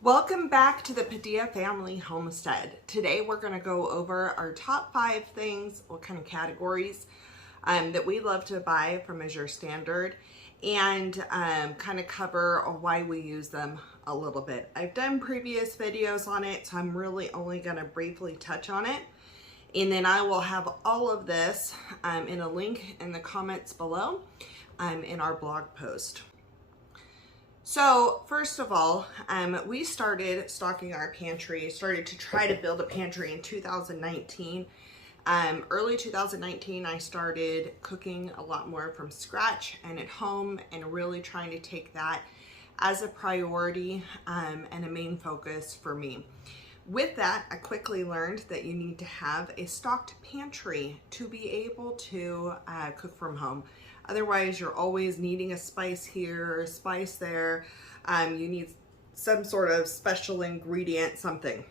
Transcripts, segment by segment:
Welcome back to the Padilla Family Homestead. Today we're going to go over our top 5 things, what kind of categories that we love to buy from Azure Standard, and kind of cover why we use them a little bit. I've done previous videos on it, so I'm really only going to briefly touch on it. And then I will have all of this in a link in the comments below in our blog post. So first of all, we started stocking our pantry, started to try to build a pantry in 2019. Early 2019, I started cooking a lot more from scratch and at home, and really trying to take that as a priority and a main focus for me. With that, I quickly learned that you need to have a stocked pantry to be able to cook from home. Otherwise, you're always needing a spice here, a spice there. You need some sort of special ingredient, something.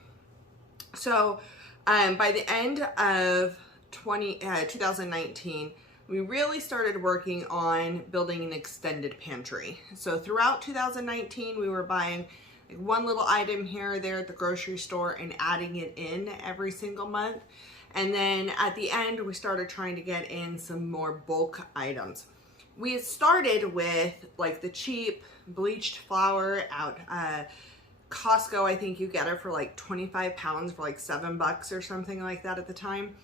So by the end of 2019, we really started working on building an extended pantry. So throughout 2019, we were buying like one little item here or there at the grocery store and adding it in every single month. And then at the end, we started trying to get in some more bulk items. We started with like the cheap bleached flour out Costco. I think you get it for like 25 pounds for like $7 or something like that at the time.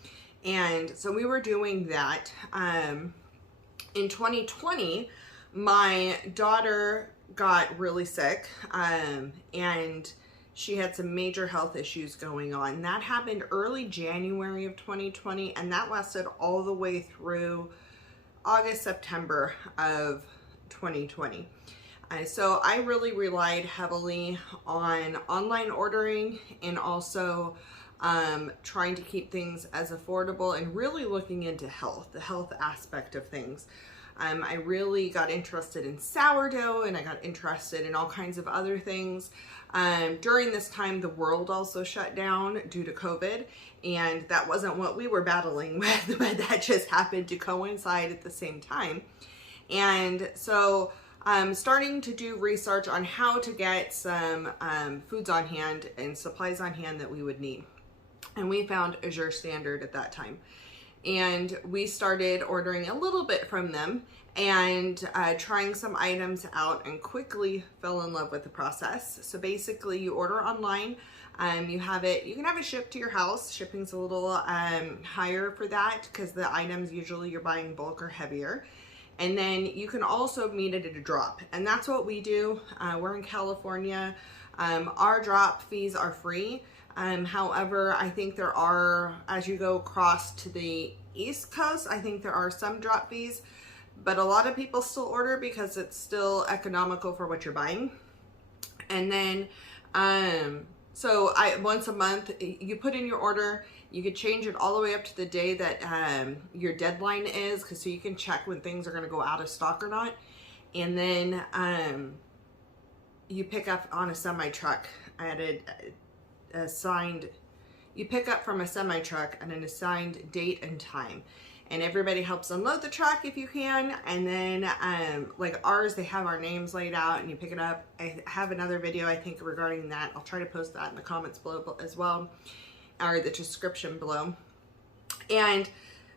And so we were doing that. In 2020, my daughter got really sick and she had some major health issues going on. That happened early January of 2020, and that lasted all the way through August, September of 2020. So I really relied heavily on online ordering and also trying to keep things as affordable and really looking into health, the health aspect of things. I really got interested in sourdough, and I got interested in all kinds of other things. During this time, the world also shut down due to COVID, and that wasn't what we were battling with, but that just happened to coincide at the same time. And so starting to do research on how to get some foods on hand and supplies on hand that we would need. And we found Azure Standard at that time. And we started ordering a little bit from them and trying some items out, and quickly fell in love with the process. So basically you order online, you can have it shipped to your house. Shipping's a little higher for that because the items usually you're buying bulk are heavier. And then you can also meet it at a drop, and that's what we do. We're in California. Our drop fees are free. However, I think there are, as you go across to the East Coast, I think there are some drop fees, but a lot of people still order because it's still economical for what you're buying. And then, so once a month, you put in your order. You could change it all the way up to the day that your deadline is, so you can check when things are going to go out of stock or not. And then you pick up on a semi-truck. I had you pick up from a semi-truck at an assigned date and time, and everybody helps unload the truck if you can. And then like ours, they have our names laid out and you pick it up. I have another video I think regarding that. I'll try to post that in the comments below as well, or the description below. And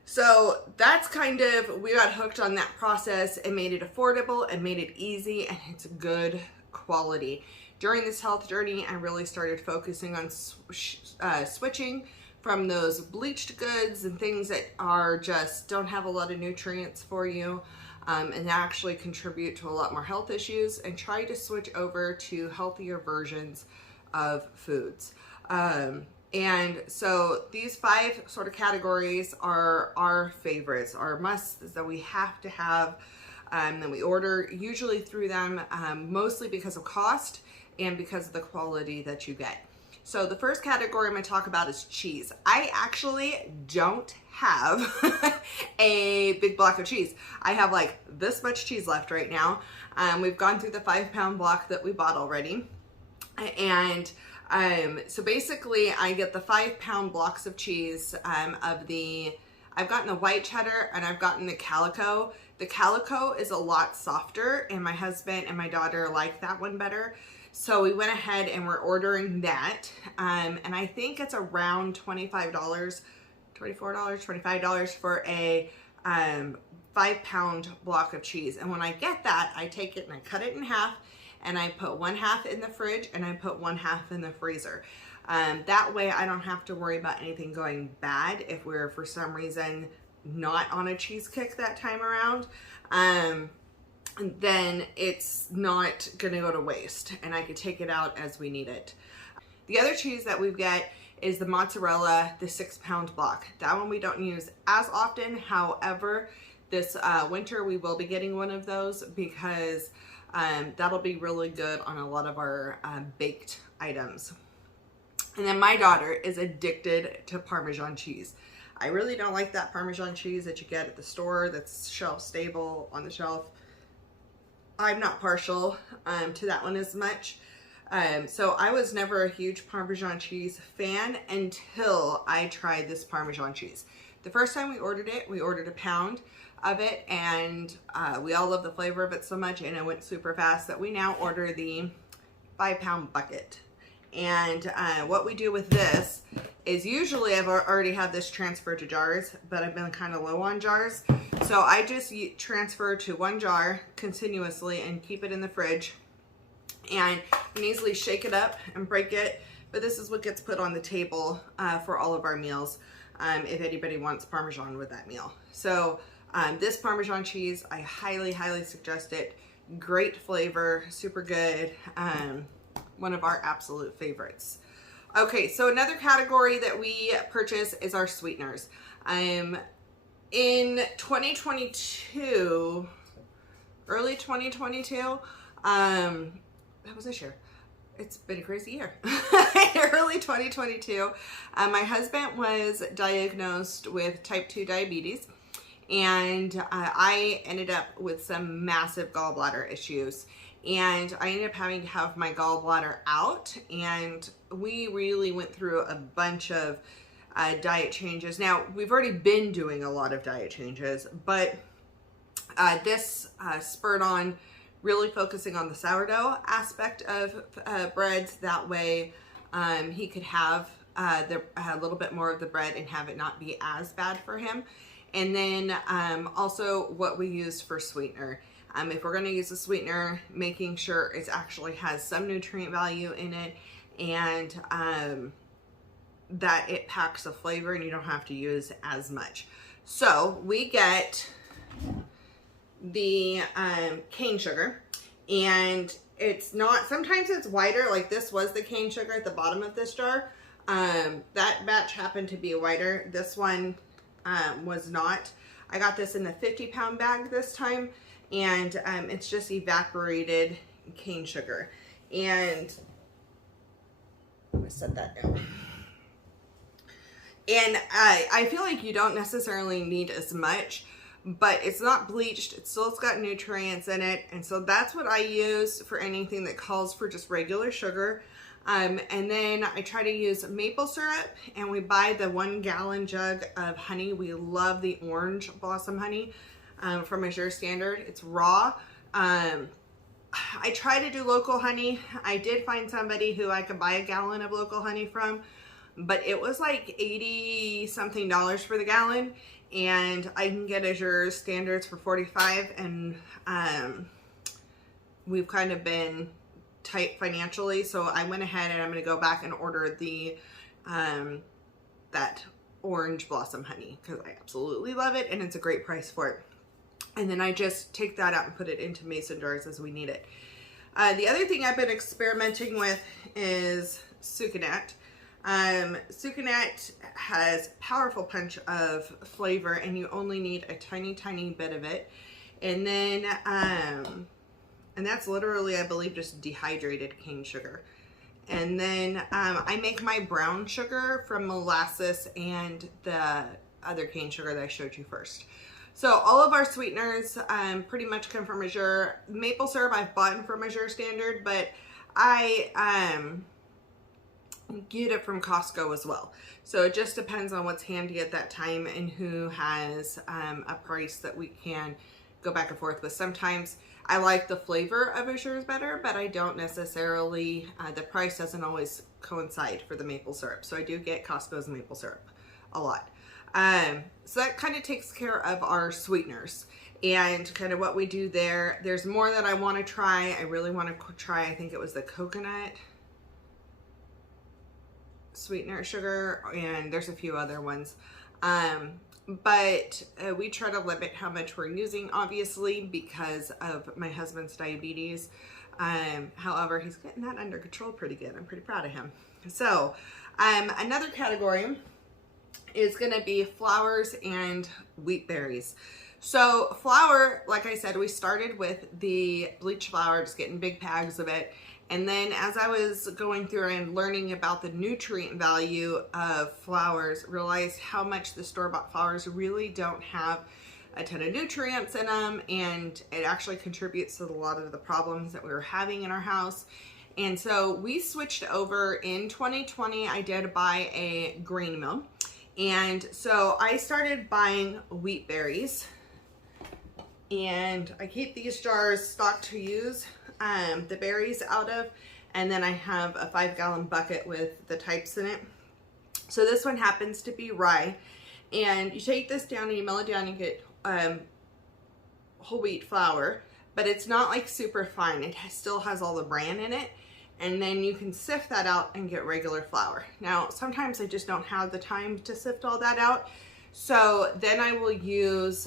so that's kind of, we got hooked on that process and made it affordable and made it easy, and it's good quality. During this health journey, I really started focusing on switching from those bleached goods and things that are just don't have a lot of nutrients for you and actually contribute to a lot more health issues, and try to switch over to healthier versions of foods. And so these 5 sort of categories are our favorites, our musts that we have to have, that we order usually through them, mostly because of cost and because of the quality that you get. So the first category I'm going to talk about is cheese. I actually don't have a big block of cheese. I have like this much cheese left right now. We've gone through the 5-pound block that we bought already. And so basically I get the 5-pound blocks of cheese of the I've gotten the white cheddar and I've gotten the calico. The calico is a lot softer, and my husband and my daughter like that one better. So we went ahead and we're ordering that. And I think it's around $25, $24, $25 for a 5-pound block of cheese. And when I get that, I take it and I cut it in half, and I put 1/2 in the fridge and I put 1/2 in the freezer. That way I don't have to worry about anything going bad if we're for some reason not on a cheese kick that time around. Then it's not gonna go to waste, and I could take it out as we need it. The other cheese that we get is the mozzarella, the 6-pound block. That one we don't use as often. However, this winter we will be getting one of those because that'll be really good on a lot of our baked items. And then my daughter is addicted to Parmesan cheese. I really don't like that Parmesan cheese that you get at the store that's shelf stable on the shelf. I'm not partial to that one as much. So I was never a huge Parmesan cheese fan until I tried this Parmesan cheese. The first time we ordered it, we ordered a pound of it, and we all love the flavor of it so much, and it went super fast that we now order the 5-pound bucket. And what we do with this is usually I've already had this transferred to jars, but I've been kind of low on jars. So I just transfer to 1 jar continuously and keep it in the fridge. And you can easily shake it up and break it. But this is what gets put on the table for all of our meals if anybody wants Parmesan with that meal. So this Parmesan cheese, I highly, highly suggest it. Great flavor, super good. One of our absolute favorites. Okay, so another category that we purchase is our sweeteners. In 2022, early 2022, that was this year. It's been a crazy year. Early 2022, my husband was diagnosed with type 2 diabetes, and I ended up with some massive gallbladder issues. And I ended up having to have my gallbladder out, and we really went through a bunch of diet changes. Now, we've already been doing a lot of diet changes, but this spurred on really focusing on the sourdough aspect of breads. That way he could have a little bit more of the bread and have it not be as bad for him. And then also what we used for sweetener. If we're going to use a sweetener, making sure it actually has some nutrient value in it, and that it packs a flavor and you don't have to use as much. So we get the cane sugar, and it's not, sometimes it's whiter, like this was the cane sugar at the bottom of this jar. That batch happened to be whiter. This one was not. I got this in the 50-pound bag this time, and it's just evaporated cane sugar. And I'm gonna set that down. And I feel like you don't necessarily need as much, but it's not bleached. It's got nutrients in it. And so that's what I use for anything that calls for just regular sugar. And then I try to use maple syrup, and we buy the 1-gallon jug of honey. We love the orange blossom honey from Azure Standard. It's raw. I try to do local honey. I did find somebody who I could buy a gallon of local honey from, but it was like $80-something for the gallon, and I can get Azure Standards for $45, and we've kind of been tight financially, so I went ahead and I'm going to go back and order the that orange blossom honey because I absolutely love it and it's a great price for it. And then I just take that out and put it into mason jars as we need it. The other thing I've been experimenting with is sucanat. Sucanat has powerful punch of flavor, and you only need a tiny bit of it. And then and that's literally, I believe, just dehydrated cane sugar. And then I make my brown sugar from molasses and the other cane sugar that I showed you first. So all of our sweeteners pretty much come from Azure. Maple syrup I've bought from Azure Standard, but I get it from Costco as well. So it just depends on what's handy at that time and who has a price that we can go back and forth with. Sometimes I like the flavor of Azure's better, but I don't necessarily, the price doesn't always coincide for the maple syrup. So I do get Costco's maple syrup a lot. So that kind of takes care of our sweeteners and kind of what we do there. There's more that I want to try. I really want to try, I think it was the coconut sweetener sugar, and there's a few other ones. But we try to limit how much we're using, obviously, because of my husband's diabetes. However, he's getting that under control pretty good. I'm pretty proud of him. So another category is going to be flours and wheat berries. So flour, like I said, we started with the bleached flour, just getting big bags of it. And then as I was going through and learning about the nutrient value of flours, realized how much the store-bought flours really don't have a ton of nutrients in them, and it actually contributes to a lot of the problems that we were having in our house. And so we switched over in 2020. I did buy a grain mill. And so I started buying wheat berries, and I keep these jars stocked to use the berries out of, and then I have a 5-gallon bucket with the types in it. So this one happens to be rye, and you take this down and you mill it down, you get whole wheat flour, but it's not like super fine. It still has all the bran in it, and then you can sift that out and get regular flour. Now sometimes I just don't have the time to sift all that out, so then I will use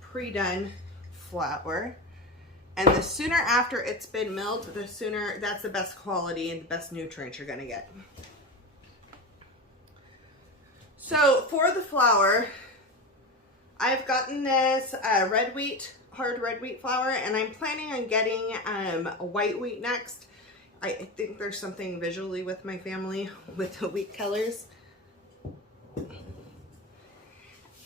pre-done flour. And the sooner after it's been milled, the sooner, that's the best quality and the best nutrients you're gonna get. So for the flour, I've gotten this red wheat, hard red wheat flour, and I'm planning on getting a white wheat next. I think there's something visually with my family with the wheat colors.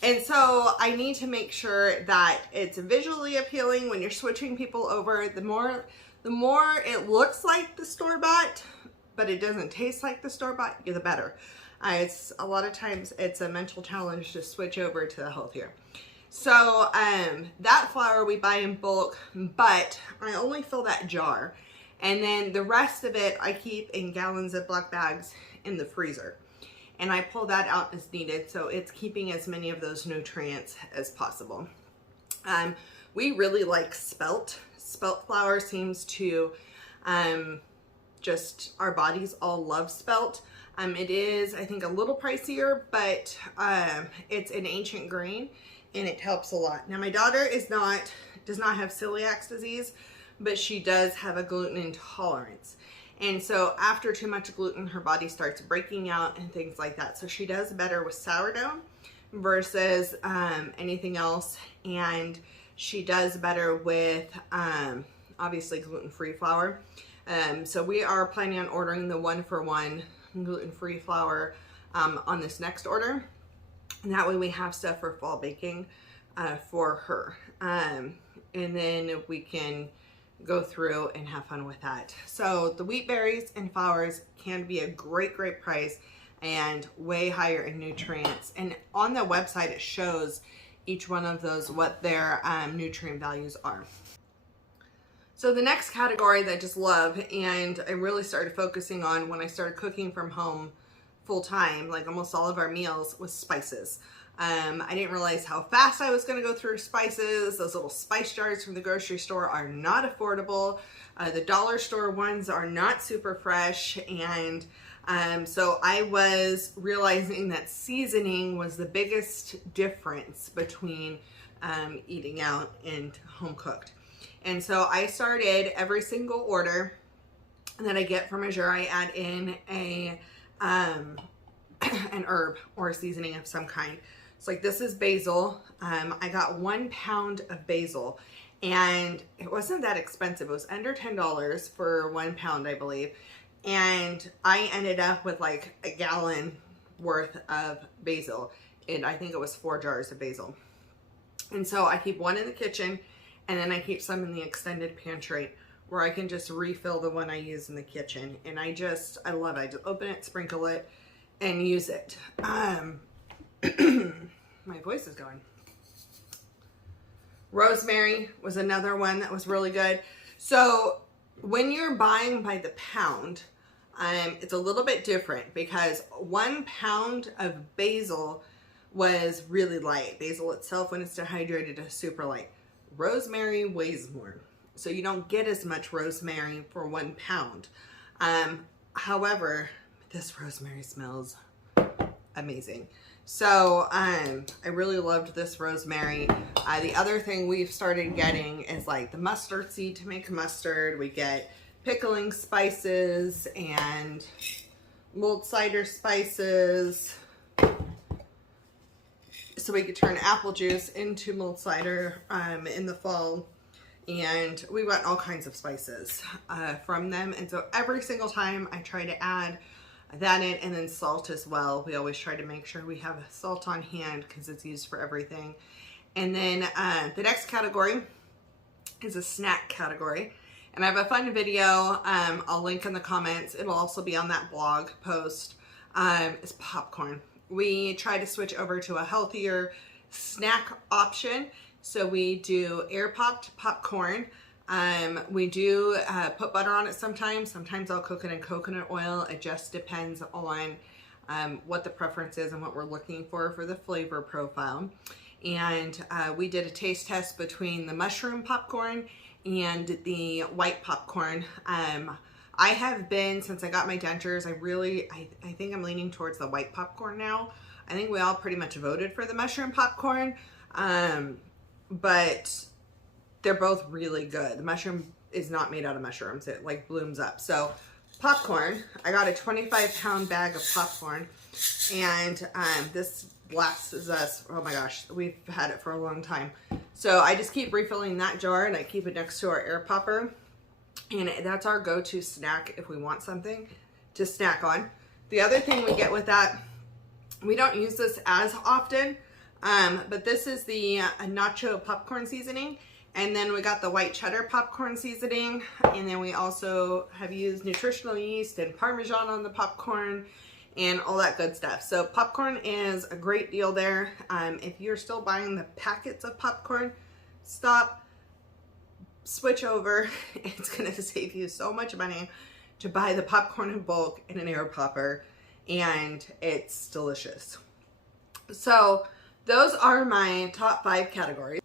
And so I need to make sure that it's visually appealing when you're switching people over. The more it looks like the store-bought, but it doesn't taste like the store-bought, the better. It's a lot of times it's a mental challenge to switch over to the healthier. So that flour we buy in bulk, but I only fill that jar. And then the rest of it I keep in gallons of black bags in the freezer. And I pull that out as needed, so it's keeping as many of those nutrients as possible. We really like spelt. Spelt flour seems to just, our bodies all love spelt. It is, I think, a little pricier, but it's an ancient grain and it helps a lot. Now my daughter does not have celiac disease, but she does have a gluten intolerance. And so after too much gluten, her body starts breaking out and things like that. So she does better with sourdough versus anything else. And she does better with obviously gluten-free flour. So we are planning on ordering the 1-for-1 gluten-free flour on this next order. And that way we have stuff for fall baking for her. And then we can go through and have fun with that. So the wheat berries and flours can be a great price and way higher in nutrients. And on the website it shows each one of those what their nutrient values are. So the next category that I just love, and I really started focusing on when I started cooking from home full time, like almost all of our meals, was spices. I didn't realize how fast I was going to go through spices. Those little spice jars from the grocery store are not affordable. The dollar store ones are not super fresh. And so I was realizing that seasoning was the biggest difference between eating out and home cooked. And so I started every single order that I get from Azure, I add in an herb or a seasoning of some kind. So like this is basil. I got 1 pound of basil and it wasn't that expensive. It was under $10 for 1 pound, I believe. And I ended up with like a gallon worth of basil. And I think it was 4 jars of basil. And so I keep one in the kitchen and then I keep some in the extended pantry where I can just refill the one I use in the kitchen. And I love it. I just open it, sprinkle it, and use it. My voice is going. Rosemary was another one that was really good. So when you're buying by the pound, it's a little bit different because 1 pound of basil was really light. Basil itself, when it's dehydrated, is super light. Rosemary weighs more, so you don't get as much rosemary for 1 pound. However, this rosemary smells amazing. So I really loved this rosemary. The other thing we've started getting is like the mustard seed to make mustard. We get pickling spices and mulled cider spices. So we could turn apple juice into mulled cider in the fall. And we got all kinds of spices from them. And so every single time I try to add that in, and then salt as well. We always try to make sure we have salt on hand because it's used for everything. And then the next category is a snack category. And I have a fun video I'll link in the comments. It'll also be on that blog post. It's popcorn. We try to switch over to a healthier snack option. So we do air popped popcorn. We do put butter on it sometimes. Sometimes I'll cook it in coconut oil. It just depends on what the preference is and what we're looking for the flavor profile. And we did a taste test between the mushroom popcorn and the white popcorn. I have been, since I got my dentures, I think I'm leaning towards the white popcorn now. I think we all pretty much voted for the mushroom popcorn, but they're both really good. The mushroom is not made out of mushrooms. It like blooms up. So popcorn, I got a 25-pound bag of popcorn, and this lasts us, oh my gosh, we've had it for a long time. So I just keep refilling that jar, and I keep it next to our air popper. And that's our go-to snack if we want something to snack on. The other thing we get with that, we don't use this as often, but this is the nacho popcorn seasoning. And then we got the white cheddar popcorn seasoning. And then we also have used nutritional yeast and Parmesan on the popcorn and all that good stuff. So popcorn is a great deal there. If you're still buying the packets of popcorn, stop. Switch over. It's going to save you so much money to buy the popcorn in bulk in an air popper, and it's delicious. So those are my top 5 categories.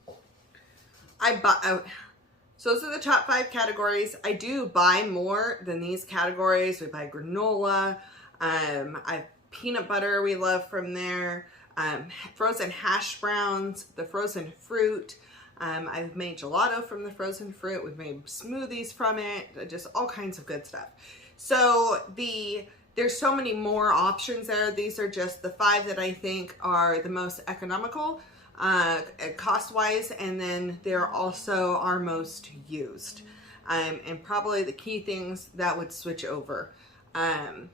So those are the top 5 categories. I do buy more than these categories. We buy granola, I peanut butter we love from there, frozen hash browns, the frozen fruit. I've made gelato from the frozen fruit. We've made smoothies from it, just all kinds of good stuff. So there's so many more options there. These are just the 5 that I think are the most economical cost-wise, and then they're also our most used. And probably the key things that would switch over, and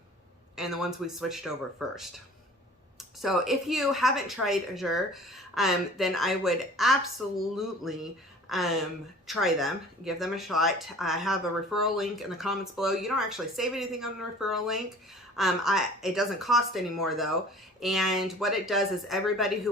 the ones we switched over first. So if you haven't tried Azure, then I would absolutely try them, give them a shot. I have a referral link in the comments below. You don't actually save anything on the referral link. It doesn't cost any more though. And what it does is everybody who